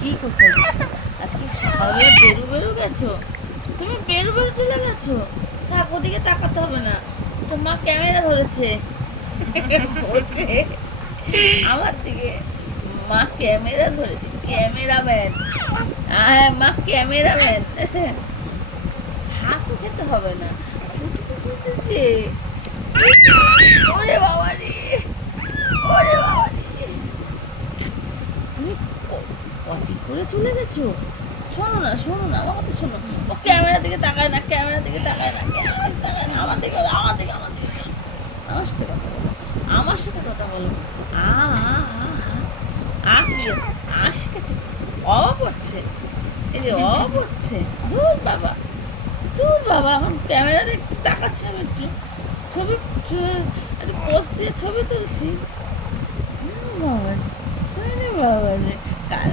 কি করতে গেছো? আজকে সকালে বেরু বেরু গেছো? তুমি বেরু বেরু চলে গেছো? থাক, ওদিকে তাকাতে হবে না, তোমার ক্যামেরা ধরেছে। বলছে আমার দিকে, মা ক্যামেরা ধরেছে, ক্যামেরাম্যান। হ্যাঁ, মা ক্যামেরাম্যান। হাতও খেতে হবে না, কুটু কুটু যে। ওরে বাবা রে, ওরে বাবা রে, তুমি পটি করে চলে গেছো? শোনো না, শোনো না, আমার কথা শোনো। ও ক্যামেরার দিকে তাকায় না, ক্যামেরার দিকে তাকায় না, ক্যামেরার দিকে তাকায় না, আমার দিকে, আমার দিকে, আমার দিকে। আমার সাথে কথা বলো, আমার সাথে কথা বলো। আ আ আ আ কি শিখেছে, অভাব হচ্ছে, এই যে অভাব হচ্ছে। দূর বাবা, দূর বাবা, আমার ক্যামেরা দেখতে তাকাচ্ছি, আমি একটু ছবি, একটু পোজ দিয়ে ছবি তুলছি। বাবা রে, বাবা রে, কাল